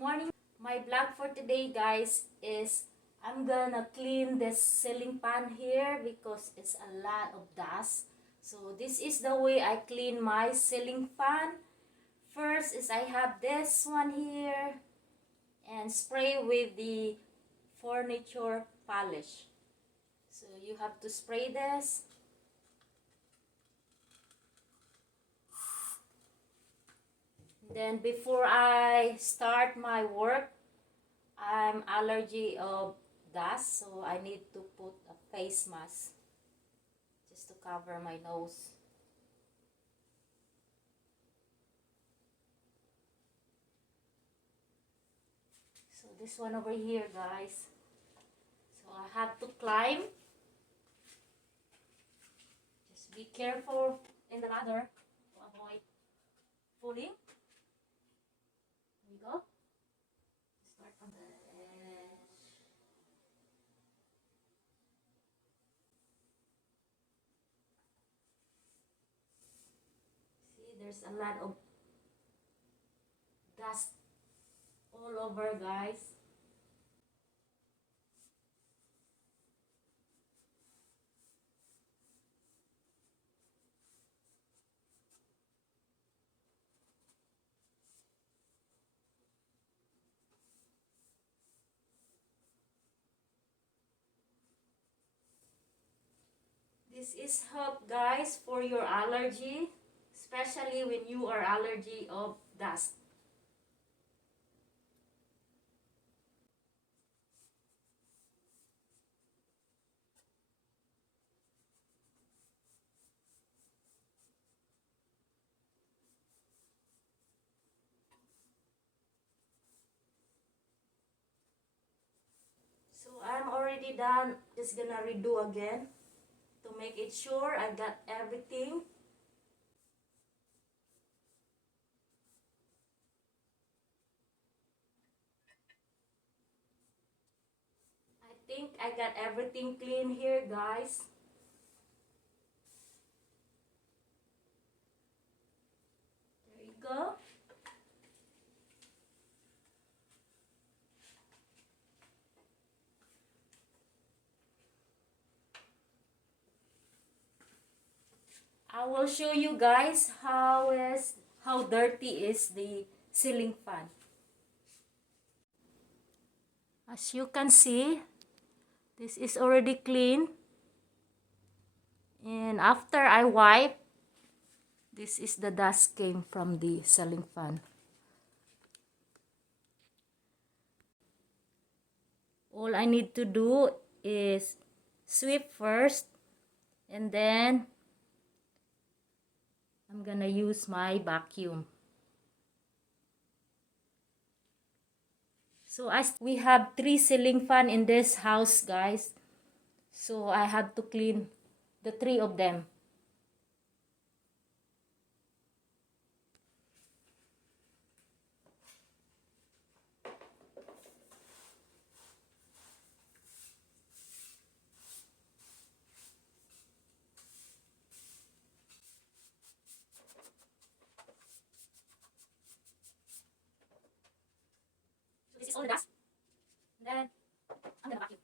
morning. My vlog for today, guys, is I'm gonna clean this ceiling fan here because it's a lot of dust. So this is the way I clean my ceiling fan. First is I have this one here and spray with the furniture polish. So you have to spray this. Then before I start my work, I'm allergy of dust, so I need to put a face mask just to cover my nose. So this one over here, guys. So I have to climb. Just be careful in the ladder to avoid falling. There you go. Start on the edge. See, there's a lot of dust all over, guys. This is help, guys, for your allergy, especially when you are allergy of dust. So I'm already done. Just gonna redo again to make it sure I got everything. I think I got everything clean here, guys. There you go. I will show you guys how dirty is the ceiling fan. As you can see, this is already clean. And after I wipe, this is the dust came from the ceiling fan. All I need to do is sweep first, and then I'm gonna use my vacuum. So we have 3 ceiling fan in this house, guys. So I have to clean the 3 of them. So this is all the dust. And then I'm gonna vacuum.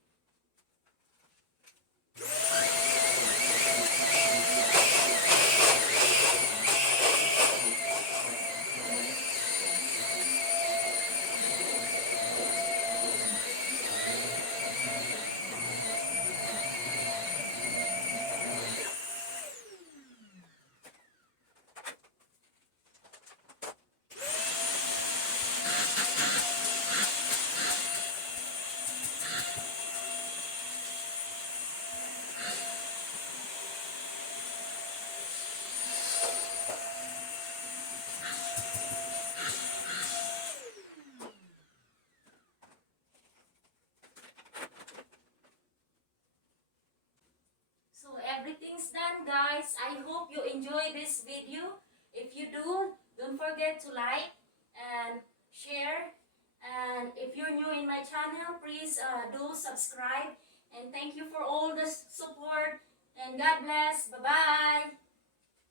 So everything's done, guys. I hope you enjoy this video. If you do, don't forget to like and share. And if you're new in my channel, please do subscribe. And thank you for all the support. And God bless. Bye-bye.